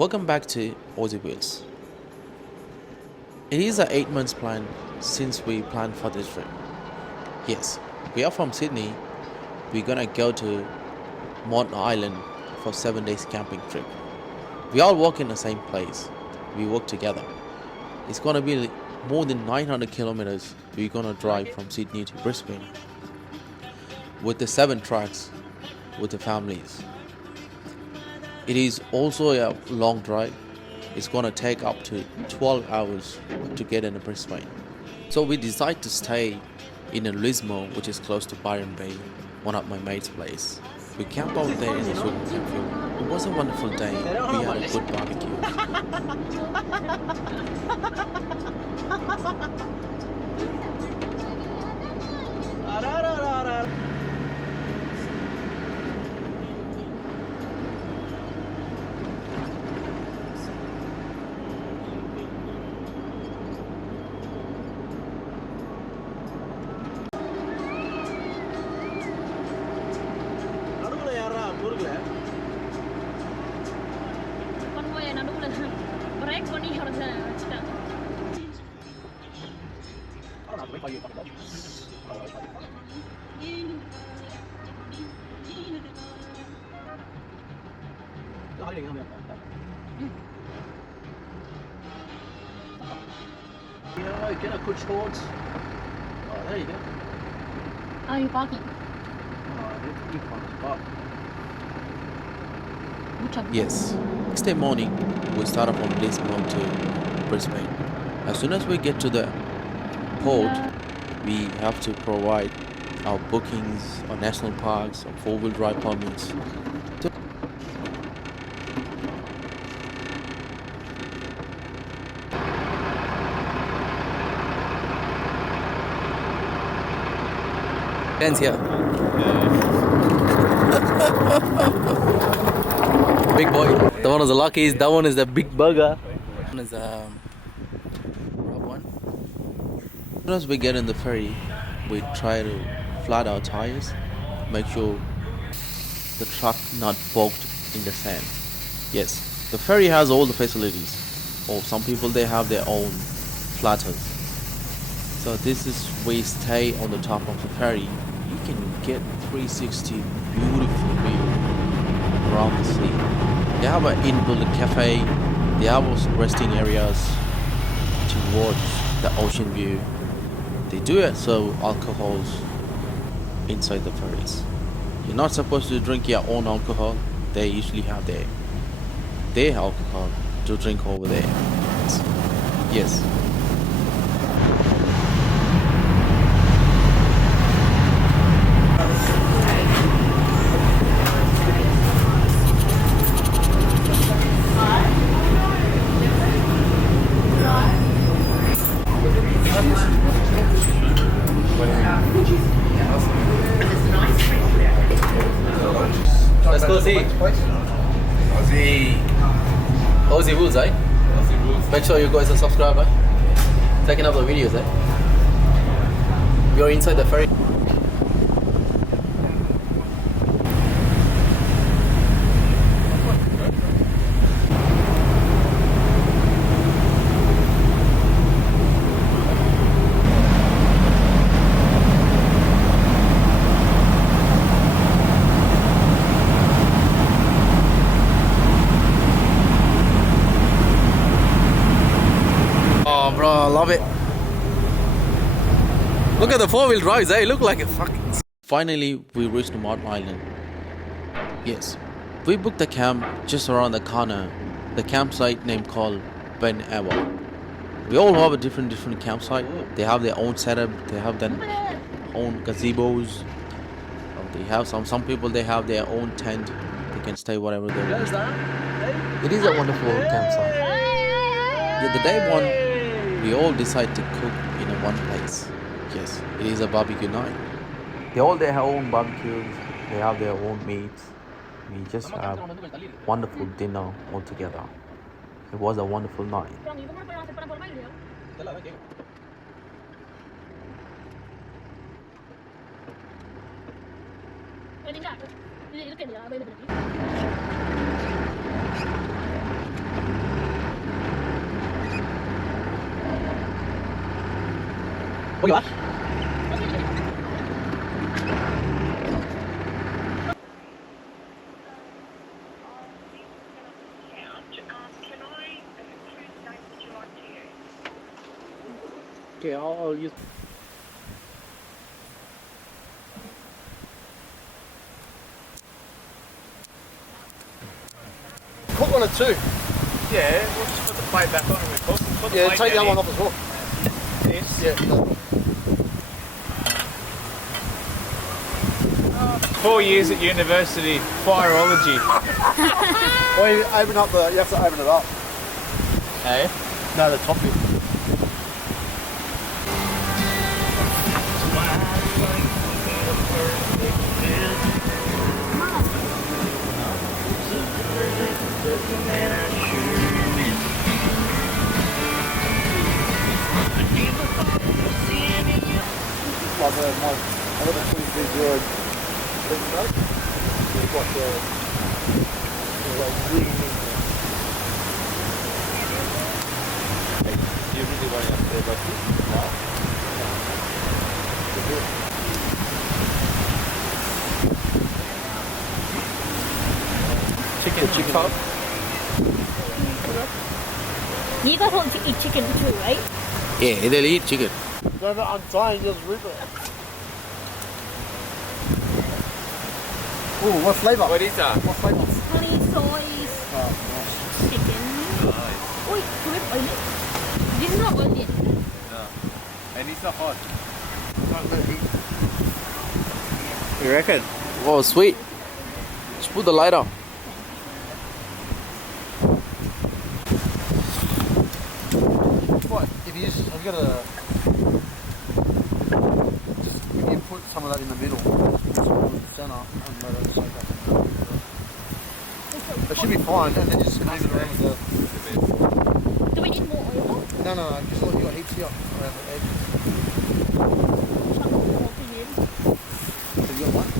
Welcome back to Aussie Wheels. It is a 8 months plan since we planned for this trip. Yes, we are from Sydney. We're gonna go to Moreton Island for 7 days camping trip. We all work in the same place. We work together. It's gonna be more than 900 kilometers we're gonna drive from Sydney to Brisbane with the 7 trucks with the families. It is also a long drive. It's gonna take up to 12 hours to get into Brisbane. So we decided to stay in a Lismore, which is close to Byron Bay, one of my mate's place. We camped out there in the sugar cane field. It was a wonderful day. We had a good barbecue. Get a good shorts. Oh, there you go. Are you parking? Yes, next day morning we started from Lismore to Brisbane. As soon as we get to the port, we have to provide our bookings, our national parks, our 4-wheel drive permits. Ben's here. Big boy. That one is the Luckies. That one is the big burger. That one is the rough one. As soon as we get in the ferry, we try to flat our tires, make sure the truck not bogged in the sand. Yes, the ferry has all the facilities. Or some people they have their own flatters. So this is we stay on the top of the ferry. You can get 360 beautiful view around the sea. They have an inbuilt cafe. They have also resting areas towards the ocean view. They do serve alcohols inside the ferries. You're not supposed to drink your own alcohol. They usually have their alcohol to drink over there. Yes. Let's go see. Aussie Woods, eh? Make sure you guys are subscribed, eh? Taking up the videos, eh? You're inside the ferry. Oh, bro, I love it. Look at the 4-wheel drives, eh? Look like a fucking... Finally, we reached Moreton Island. Yes, we booked the camp just around the corner. The campsite name called Ben Ewa. We all have a different campsite. They have their own setup. They have their own gazebos. They have some people. They have their own tent. They can stay whatever they want. It is a wonderful campsite. Yeah, the day one, we all decide to cook in one place. Yes, it is a barbecue night. They all their own barbecues. They have their own meats. We just have wonderful dinner all together. It was a wonderful night. ஓகேவா? Okay, I'll use. Put one or two. Yeah, we'll just put the plate back on and we cook. Put the Yeah, plate take the down other one off as well. here. This. Yeah. No. 4 years at university, virology. Or you open up the. You have to open it up. Hey? No, the top bit. Like I got the 23 thing, right? It's like green. You really want to say about this now? Chicken top. You guys want to eat chicken too, right? Yeah, they'll eat chicken. No, I'm dying, just rip it. Ooh, what flavour? What is that? What flavour? Honey, soy, Oh, nice. chicken. Wait, do it oily? This is not oily. And it's not hot. You reckon? Oh, sweet. Just put the light on. What? If you just, I've got a. Just if you put some of that in the middle, some in the centre, and let it soak up. It should be fine, and then just squeeze it around with Do we need more oil? the. No, just look, you got heaps here around the edge. Chuck more for you. So you got one?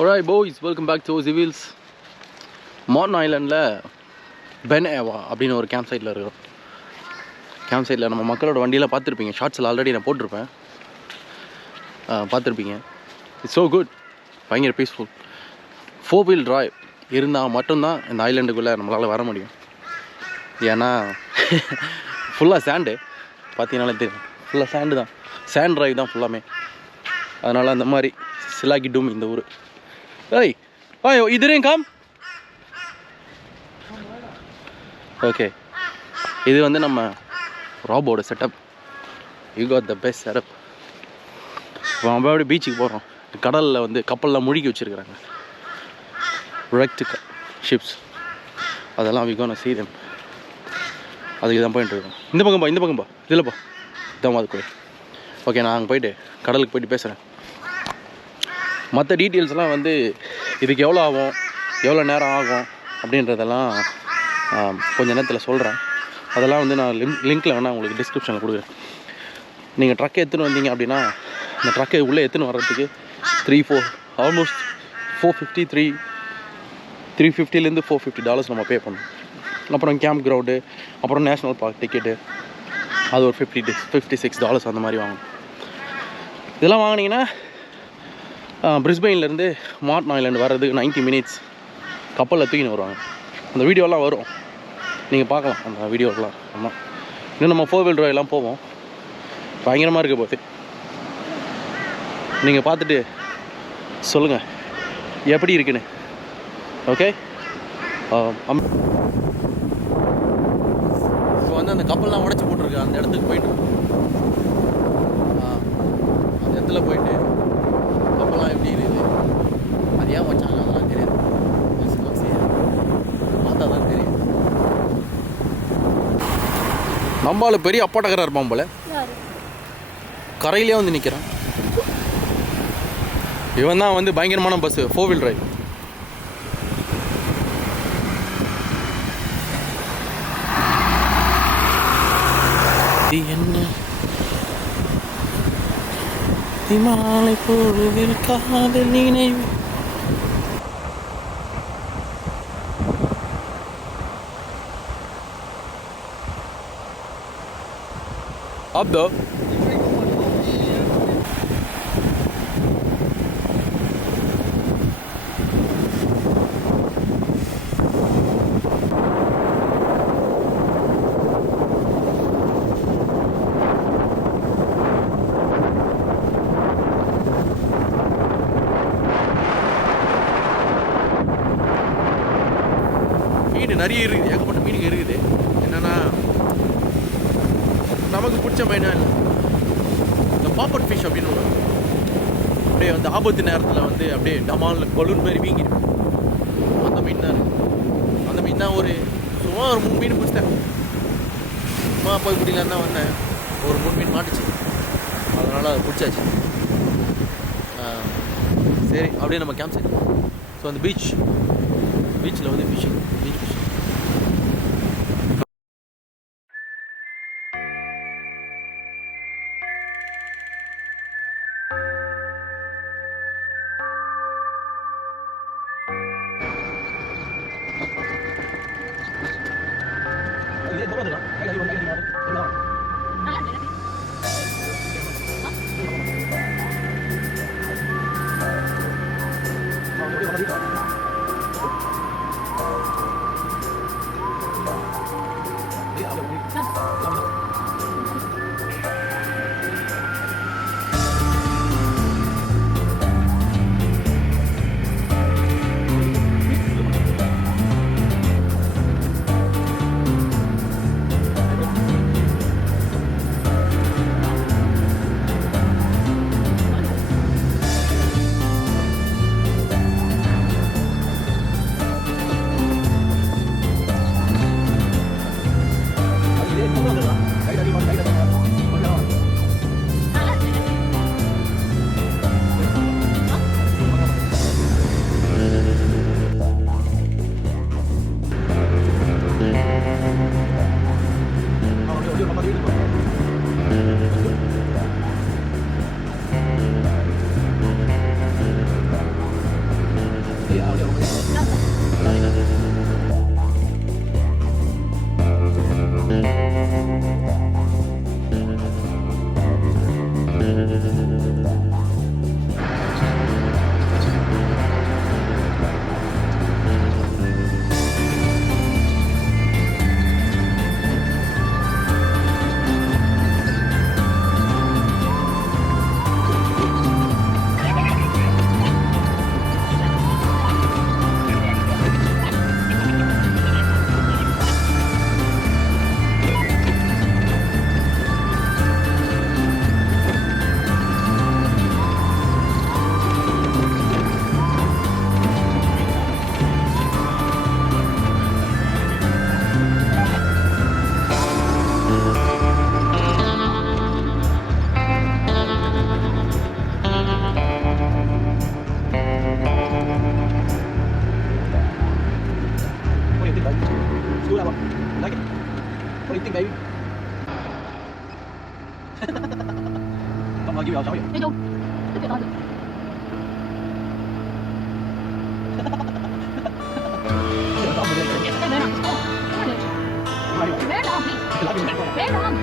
Alright boys, welcome back to Aussie Wheels. Moreton Island Ben Ava அப்படின்னு ஒரு கேம்ப் சைட்டில் இருக்கிறோம். கேம்ப் சைட்டில் நம்ம மக்களோட வண்டியில் பார்த்துருப்பீங்க, ஷார்ட்ஸில் ஆல்ரெடி நான் போட்டிருப்பேன், பார்த்துருப்பீங்க. இட்ஸ் ஸோ குட், பயங்கர பீஸ்ஃபுல். 4-wheel drive இருந்தால் மட்டும்தான் இந்த ஐலண்டுக்குள்ளே நம்மளால் வர முடியும். ஏன்னா ஃபுல்லாக சேண்டு, பார்த்தீங்கனாலே தெரியும், ஃபுல்லாக சேண்டு தான், சேண்ட் ட்ரைவ் தான் ஃபுல்லாமே. அதனால் அந்த மாதிரி சிலாக்கி டூம் இந்த ஊர். ஏய் ஆயோ இதுரையும் காம். ஓகே, இது வந்து நம்ம ராபோட setup. You got the best setup. இப்போ நம்ம அப்படியே பீச்சுக்கு போகிறோம். கடலில் வந்து கப்பலில் முழுகி வச்சுருக்குறாங்க, ரெக்ட் ஷிப்ஸ், அதெல்லாம் வி கோனா சீ தெம். அதுக்கு தான் போயிட்டு இருக்கோம். இந்த பக்கம்பா, இந்த பக்கம்பா, இதில்ப்பா, இதான் அது கூட. ஓகே, நான் அங்கே போயிட்டு கடலுக்கு போயிட்டு பேசுகிறேன். மற்ற டீட்டெயில்ஸ்லாம் வந்து இதுக்கு எவ்வளோ ஆகும், எவ்வளோ நேரம் ஆகும் அப்படின்றதெல்லாம் கொஞ்சம் நேரத்தில் சொல்கிறேன். அதெல்லாம் வந்து நான் லிங்க்கில் வேணால் உங்களுக்கு டிஸ்கிரிப்ஷனில் கொடுக்குறேன். நீங்கள் ட்ரக்கை எடுத்துன்னு வந்தீங்க அப்படின்னா அந்த ட்ரக்கை உள்ளே எடுத்துன்னு வர்றதுக்கு ஆல்மோஸ்ட் $350 $450 நம்ம பே பண்ணணும். அப்புறம் கேம்ப் கிரவுண்டு, அப்புறம் நேஷ்னல் பார்க் டிக்கெட்டு, அது ஒரு $56 அந்த மாதிரி வாங்கணும். இதெல்லாம் வாங்கினீங்கன்னா பிரிஸ்பெயின்லேருந்து மார்டன் ஐலாண்டு வர்றதுக்கு 90 minutes கப்பலில் தூக்கின்னு வருவாங்க. அந்த வீடியோலாம் வரும், நீங்கள் பார்க்கலாம் அந்த வீடியோலாம். ஆமாம், இன்னும் நம்ம 4-wheel drive எல்லாம் போவோம். பயங்கரமாக இருக்க போகுது. நீங்கள் பார்த்துட்டு சொல்லுங்கள் எப்படி இருக்குன்னு. ஓகே, இப்போ வந்து அந்த கப்பல்லாம் உடச்சி போட்டிருக்கு. அந்த இடத்துக்கு போயிட்டு அந்த இடத்துல போயிட்டு கப்பல்லாம் எப்படி இருக்குது, அது ஏன் வச்சாங்க அதெல்லாம் தெரியாது. பார்த்தா தான் தெரியும். நம்மளால பெரிய அப்பாட்டக்கராக இருப்பான் போல, கரையிலே வந்து நிற்கிறான். இவன் தான் வந்து பயங்கரமான பஸ்ஸு, 4-wheel drive. என்ன மாலை பொழுதில் காதல் நினைவு. Up though. மீன் நிறைய இருக்குது, ஏகப்பட்ட மீனுங்க இருக்குது. என்னென்னா நமக்கு பிடிச்ச மீனா இல்லை, இந்த பாப்பட் ஃபிஷ் அப்படின்னு ஒன்று அப்படியே வந்து ஆபத்து நேரத்தில் வந்து அப்படியே டமால் பலூன் மாதிரி வீங்கிடும். அந்த மீன் தான் இருக்குது. அந்த மீன் தான் சும்மா ஒரு 3 மீன் பிடிச்சிட்டேன். சும்மா போய் பிடிக்கலான்னு தான் வந்தேன். ஒரு 3 மீன் மாட்டுச்சு, அதனால் அதை பிடிச்சாச்சு. சரி, அப்படியே நம்ம கேம்ப் சைட். ஸோ அந்த பீச்சில் வந்து beach fishing. What do you think, baby? 机比较小一点。那就特别大的。Very long.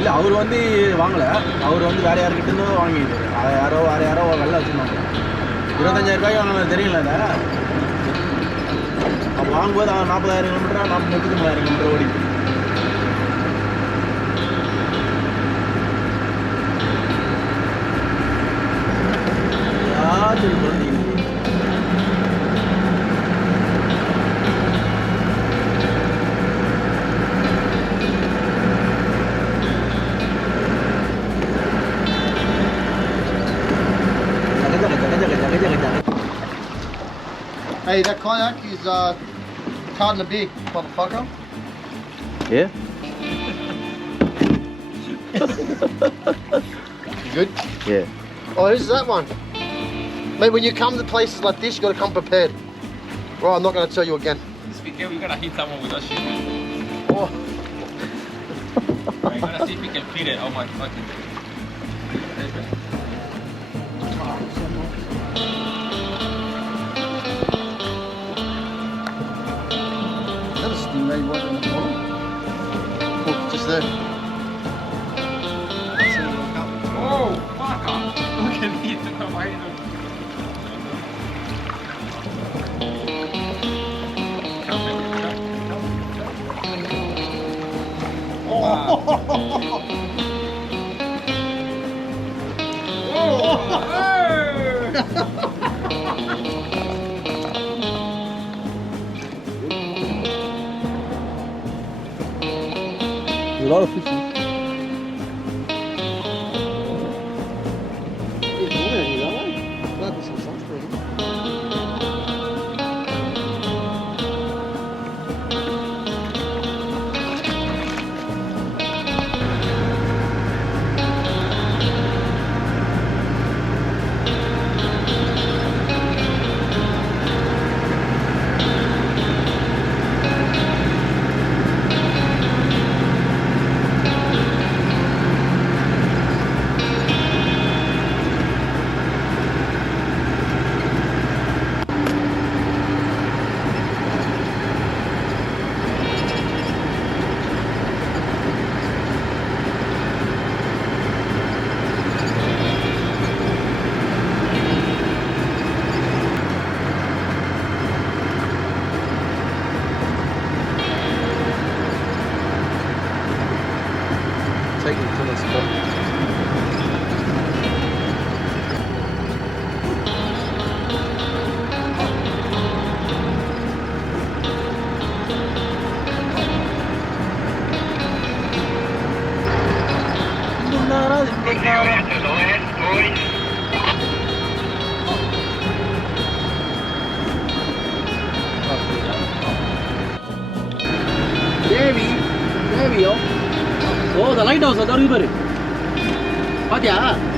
இல்லை அவர் வந்து வாங்கலை, அவர் வந்து வேறு யாருக்கிட்டேருந்து வாங்கிட்டு வேறு யாரோ வெள்ளை வச்சுருந்தாங்க. 25,000 ரூபாய்க்கு வாங்கினது தெரியல. அதை அப்போ வாங்கும்போது 40,000 கிலோமீட்டரா 39,000 கிலோமீட்டர் ஓடி. Hey, that kayak is caught in the big, motherfucker. Yeah. You good? Yeah. Oh, who's that one? Mate, when you come to places like this, you got to come prepared. Right, I'm not going to tell you again. Just be careful, you're gonna hit someone with that shit, man. Oh. We're gonna see if we can fit it. Oh my fucking. Is that a stingray right on the bottom? Oh, just there. Oh, fuck off. Look at me. Why are you doing? There's a lot of fishing. view. Oh, the lighthouse, the river. What, yeah?